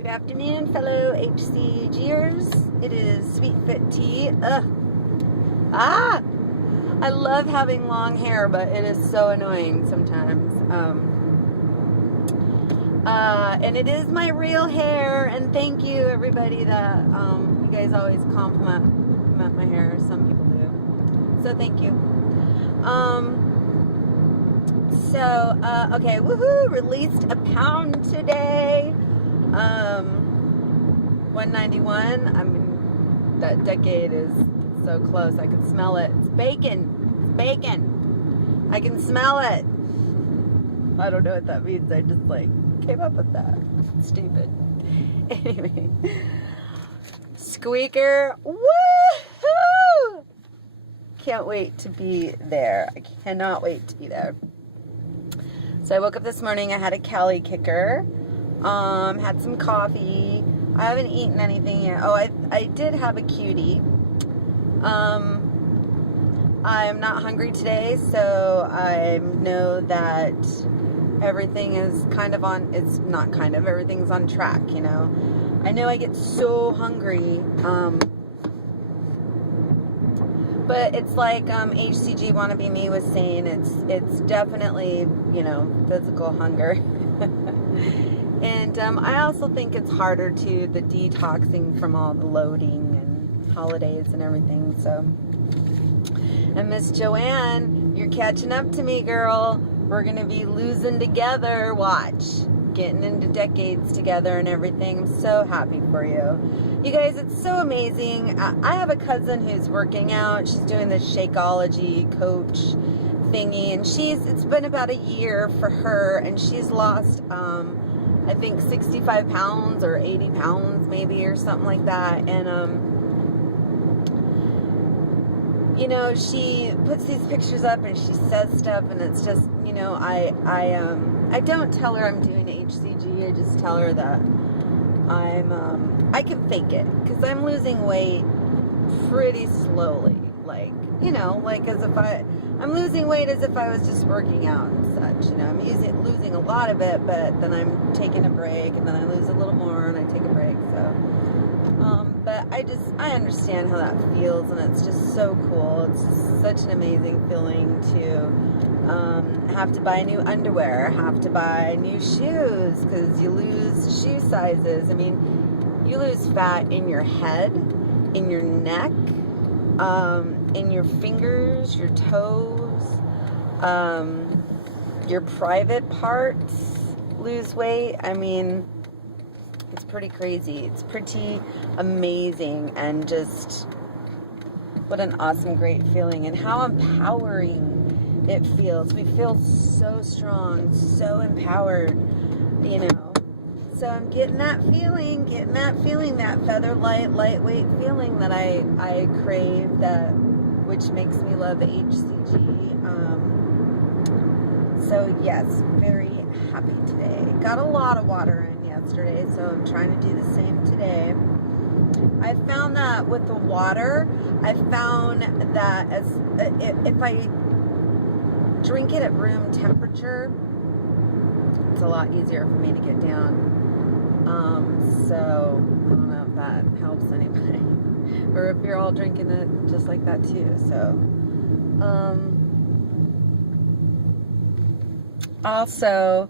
Good afternoon, fellow HCGers. It is Sweet Fit Tea. I love having long hair, but it is so annoying sometimes. And it is my real hair, and thank you everybody that you guys always compliment my hair. Some people do, so thank you. Okay, woohoo! Released a pound today. 191. I mean, that decade is so close. I can smell it. It's bacon. It's bacon. I can smell it. I don't know what that means. I just came up with that. It's stupid. Anyway, squeaker. Woohoo! Can't wait to be there. I cannot wait to be there. So I woke up this morning. I had a Cali kicker. Had some coffee. I haven't eaten anything yet. Oh, I did have a cutie. I'm not hungry today, so I know that everything is everything's on track, you know. I know I get so hungry, but it's like HCG Wannabe Me was saying, it's definitely, you know, physical hunger. And I also think it's harder to the detoxing from all the loading and holidays and everything. So, and Miss Joanne, you're catching up to me, girl. We're gonna be losing together. Watch, getting into decades together and everything. I'm so happy for you. You guys, it's so amazing. I have a cousin who's working out. She's doing the Shakeology coach thingy, and it's been about a year for her, and she's lost I think 65 pounds or 80 pounds maybe, or something like that. And you know, she puts these pictures up and she says stuff, and it's just, you know, I don't tell her I'm doing HCG. I just tell her that I can fake it, because I'm losing weight pretty slowly, you know, as if I'm losing weight as if I was just working out and such, you know. I'm losing a lot of it, but then I'm taking a break, and then I lose a little more, and I take a break, so. But I understand how that feels, and it's just so cool. It's just such an amazing feeling to have to buy new underwear, have to buy new shoes, because you lose shoe sizes. I mean, you lose fat in your head, in your neck, in your fingers, your toes, your private parts lose weight. I mean, it's pretty crazy. It's pretty amazing, and just what an awesome, great feeling, and how empowering it feels. We feel so strong, so empowered, you know. So I'm getting that feeling, that feather light, lightweight feeling that I crave, which makes me love HCG. So yes, very happy today. Got a lot of water in yesterday, so I'm trying to do the same today. I found that with the water, if I drink it at room temperature, it's a lot easier for me to get down. So I don't know if that helps anybody, or if you're all drinking it just like that too. So, also,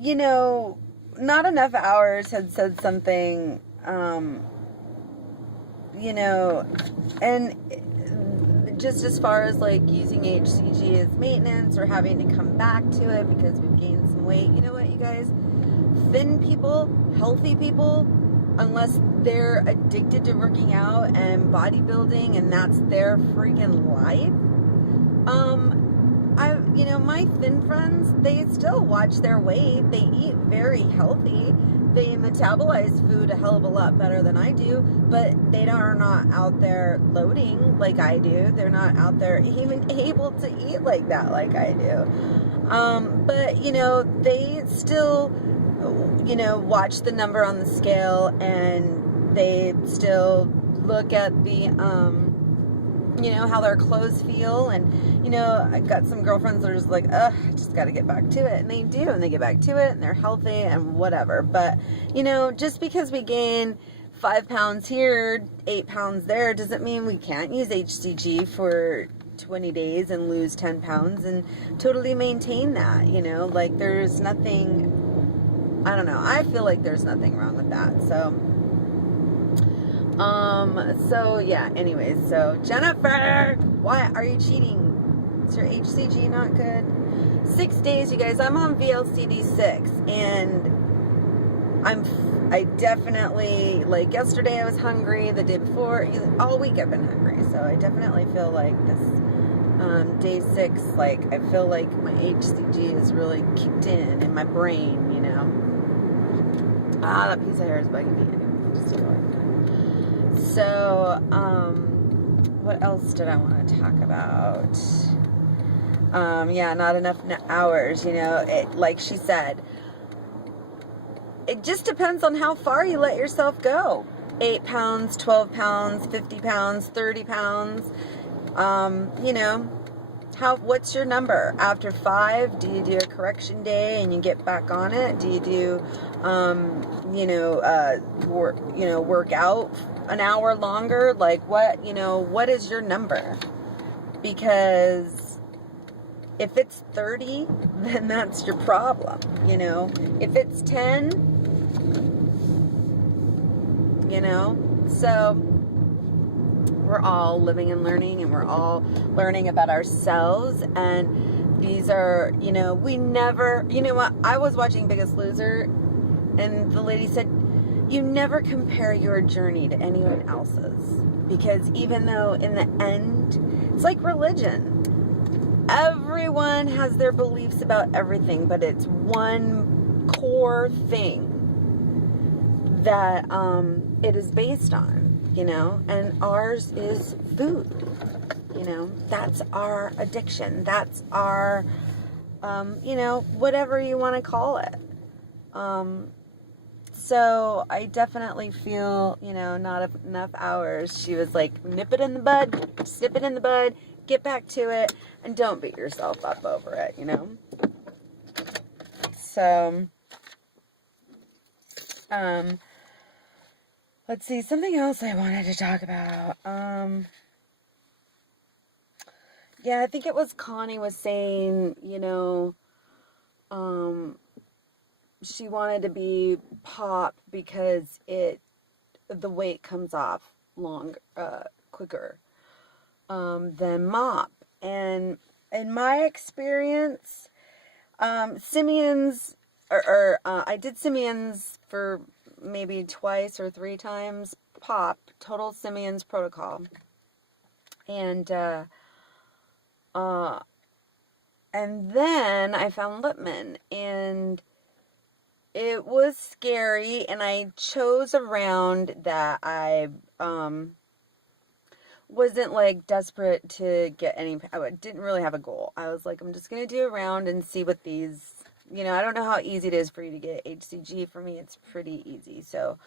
you know, Not Enough Hours had said something, you know, and just as far as using HCG as maintenance, or having to come back to it because we've gained some weight. You know what, you guys? Thin people, healthy people, unless they're addicted to working out and bodybuilding and that's their freaking life, you know, my thin friends, they still watch their weight. They eat very healthy. They metabolize food a hell of a lot better than I do, but they are not out there loading like I do. They're not out there even able to eat like that like I do. But, you know, they still, you know, watch the number on the scale, and they still look at the you know, how their clothes feel. And, you know, I got some girlfriends that are just like, ugh, I just got to get back to it. And they do, and they get back to it, and they're healthy and whatever. But, you know, just because we gain 5 pounds here, 8 pounds there, doesn't mean we can't use HCG for 20 days and lose 10 pounds and totally maintain that, you know, like there's nothing, I don't know, I feel like there's nothing wrong with that. So yeah, anyways, so Jennifer, why are you cheating? Is your HCG not good? 6 days, you guys. I'm on VLCD 6, and I definitely, like yesterday I was hungry, the day before, all week I've been hungry, so I definitely feel like this day 6, like I feel like my HCG is really kicked in my brain, you know. That piece of hair is bugging me anyway. Just go ahead. So, what else did I want to talk about? Yeah, not enough hours, you know, like she said, it just depends on how far you let yourself go. 8 pounds, 12 pounds, 50 pounds, 30 pounds. You know, what's your number? After 5, do you do a correction day and you get back on it? Do you do, work out an hour longer? Like what is your number? Because if it's 30, then that's your problem, you know. If it's 10, you know, so we're all living and learning, and we're all learning about ourselves. And these are, you know, we never, you know what, I was watching Biggest Loser, and the lady said, you never compare your journey to anyone else's, because even though in the end, it's like religion. Everyone has their beliefs about everything, but it's one core thing that it is based on, you know, and ours is food, you know. That's our addiction. That's our, you know, whatever you want to call it. So I definitely feel, you know, not enough hours. She was like, nip it in the bud, snip it in the bud, get back to it, and don't beat yourself up over it, you know. So, let's see, something else I wanted to talk about. Yeah, I think it was Connie was saying, you know, she wanted to be pop because the weight comes off quicker than mop. And in my experience, Simeon's, I did Simeon's for maybe twice or 3 times pop, total Simeon's protocol. And then I found Lipman, and it was scary, and I chose a round that I wasn't like desperate to get any. I didn't really have a goal. I was like, I'm just gonna do a round and see what these. You know, I don't know how easy it is for you to get HCG. For me, it's pretty easy. So,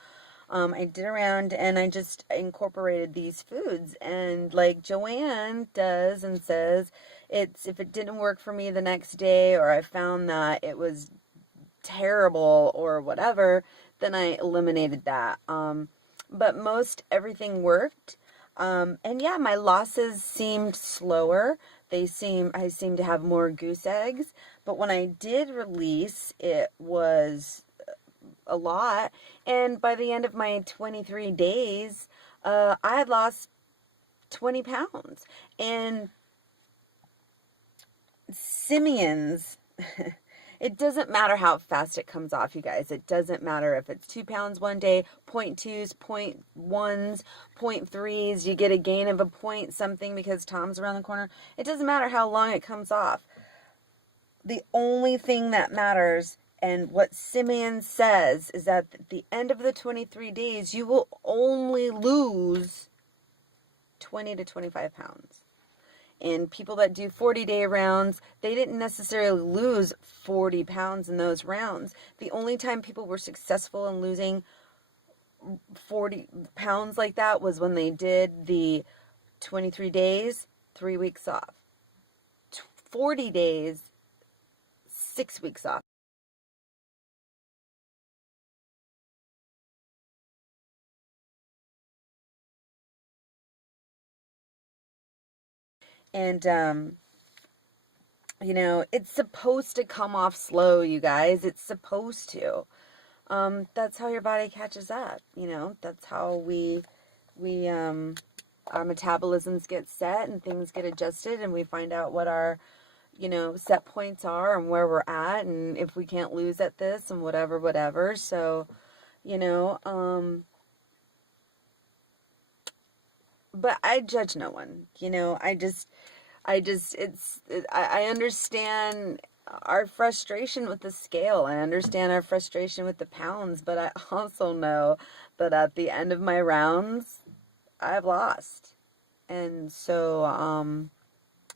I did a round, and I just incorporated these foods, and like Joanne does and says, if it didn't work for me the next day, or I found that it was terrible or whatever, then I eliminated that. But most everything worked. And yeah, my losses seemed slower. I seemed to have more goose eggs, but when I did release, it was a lot. And by the end of my 23 days, I had lost 20 pounds. And Simeon's, it doesn't matter how fast it comes off, you guys. It doesn't matter if it's 2 pounds one day, 0.2s, 0.1s, 0.3s. You get a gain of a point something because Tom's around the corner. It doesn't matter how long it comes off. The only thing that matters, and what Simeon says, is that at the end of the 23 days, you will only lose 20 to 25 pounds. And people that do 40-day rounds, they didn't necessarily lose 40 pounds in those rounds. The only time people were successful in losing 40 pounds like that was when they did the 23 days, 3 weeks off. 40 days, 6 weeks off. And, you know, it's supposed to come off slow, you guys. It's supposed to. That's how your body catches up, you know. That's how our metabolisms get set and things get adjusted, and we find out what our, you know, set points are and where we're at, and if we can't lose at this and whatever. So, you know, but I judge no one, you know. I understand our frustration with the scale. I understand our frustration with the pounds, but I also know that at the end of my rounds, I've lost. And so,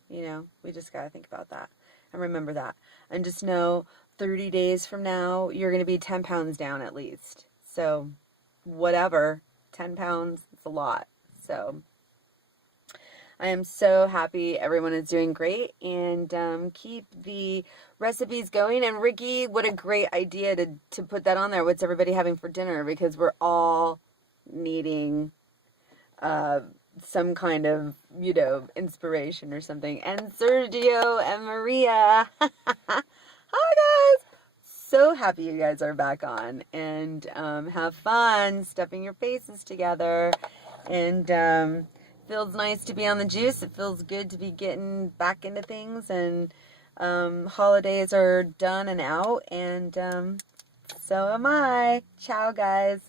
you know, we just got to think about that and remember that. And just know 30 days from now, you're going to be 10 pounds down at least. So, whatever, 10 pounds, it's a lot. So, I am so happy everyone is doing great, and keep the recipes going. And Ricky, what a great idea to put that on there. What's everybody having for dinner? Because we're all needing some kind of, you know, inspiration or something. And Sergio and Maria. Hi, guys. So happy you guys are back on. And have fun stuffing your faces together. And feels nice to be on the juice. It feels good to be getting back into things. And holidays are done and out. And so am I. Ciao, guys.